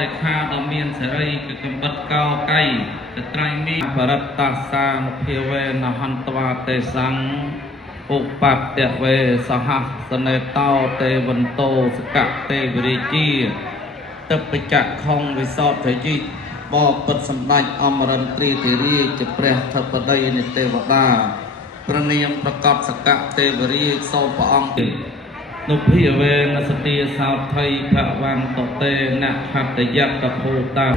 រិខាដ៏មានសេរីគឺកំបិតកោកៃទៅត្រៃមានបរិតតាសានុភាវេនហន្តវាទេសង្ឃឧបបតវេសហសនេតោទេវន្តោសកទេវរាជាតបច្ចៈខងវិសោធយិបពុតសម្ដេចអមរិន្ទ្រីធិរាជជាព្រះធិបតីនៃទេវតាប្រនាមប្រកបសកទេវរាជសូមព្រះអង្គនុភាវេនសទាសោថៃភវន្តតេនហត្តយតភូតា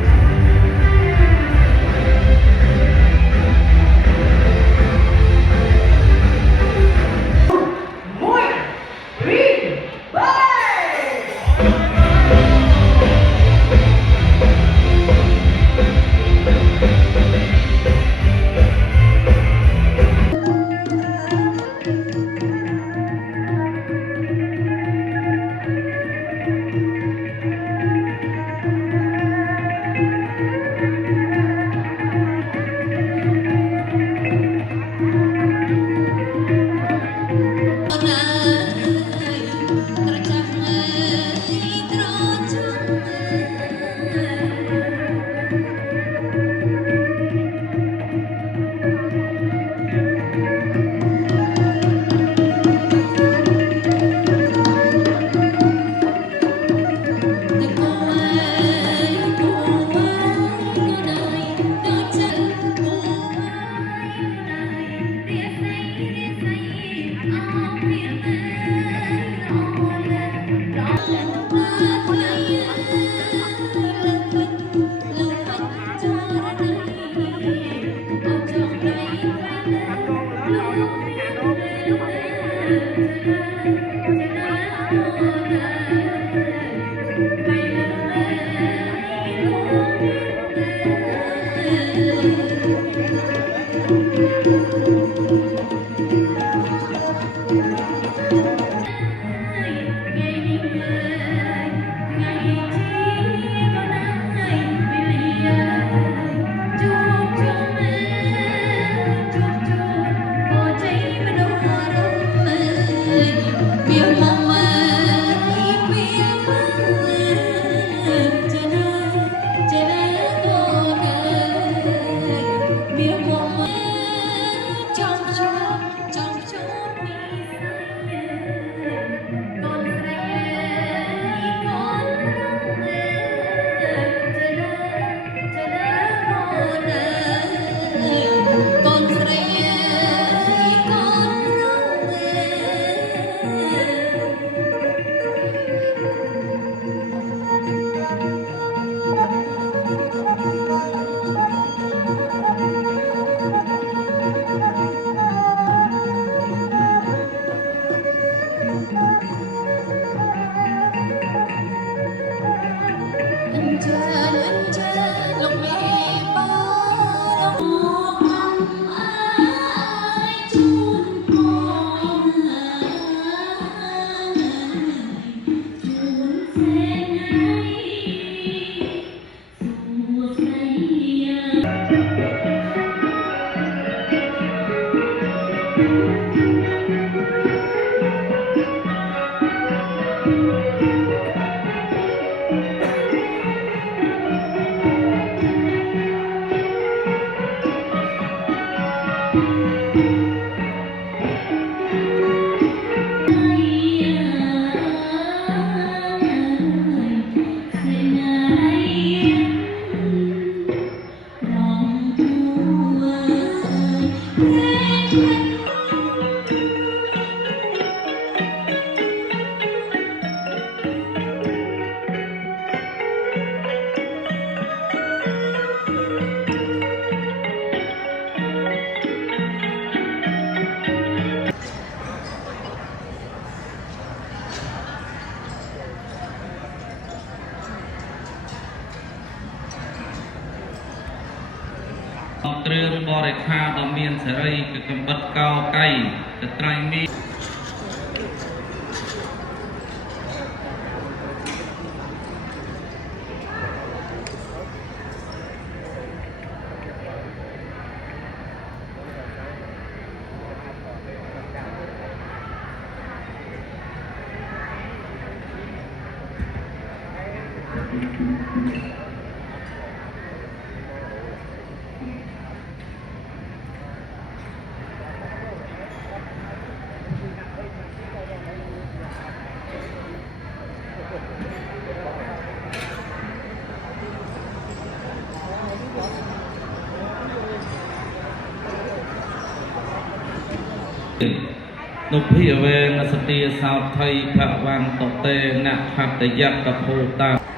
គ្រឿងបរិខាដ៏មានសេរីគឺកំបិតកោកៃទៅត្រៃមាន នុភិវេនសតិសោថៃភវន្តតេនហតយកភូតា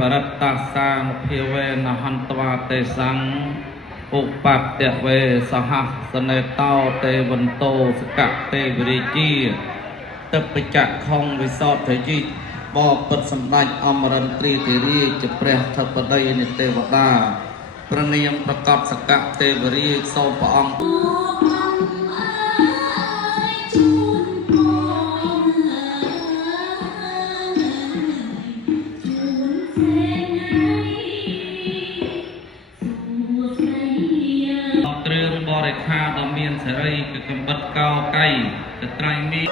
បរតតាសានុភាវេនហន្តវាទេសੰឧបបតវេសហសនេតោទេវន្តោសកទេវរាជាទឹកបច្ចៈខុងវិសោធយិបបិទ្ធសម្ដេចអមរិន្ទ្រាធិរាជជាព្រះធិបតីនៃទេវតាព្រះនាមប្រកបសកទេវរាជសូមព្រះអង្គបរិខាដ៏មានសេរីគឺកំបិតកោកៃទៅត្រៃមី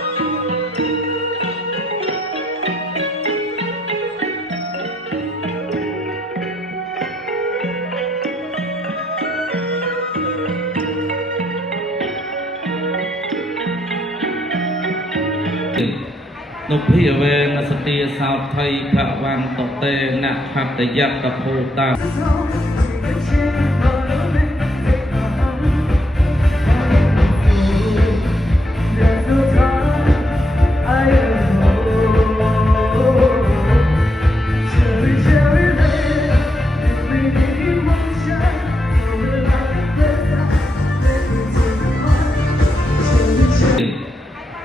នុភិវេនសតិសោថៃភវន្តតេនហតយកភូតា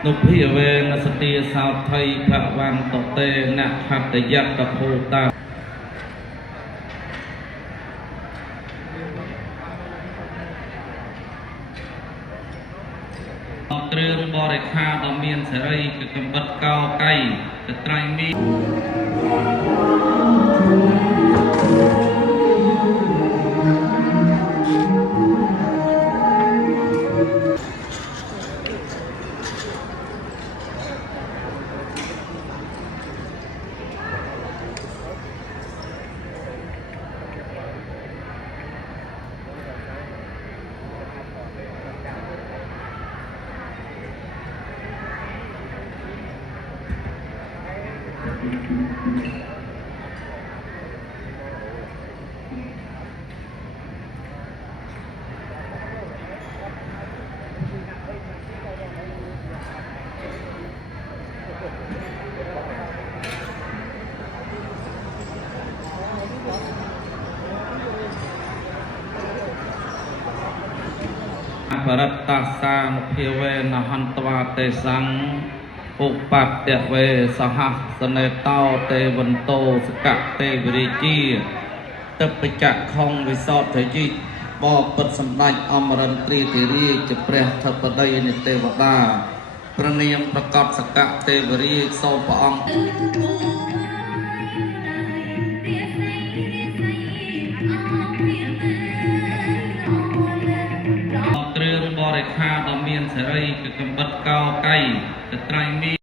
នុភិវេនសតិសោថៃភវន្តតេនហតយកភូតាគ្រឿងបរិខាដ៏មានសេរីគឺកំបិតកោកៃទៅត្រៃមីបរតតាសានុភាវេនហន្តវាទេសੰឧបបតវេសហសនេតោទេវន្តោសកទេវរាជាទឹកបច្ចៈខុងវិសោធយិបបិទ្ធសម្ដេចអមរិន្ទ្រាធិរាជជាព្រះធិបតីនៃទេវតាព្រះនាមប្រកបសកទេវរាជសូមព្រះអង្គគ្រឿងបរិខាដ៏មានសេរីគឺកំបិតកោកៃទៅត្រៃមី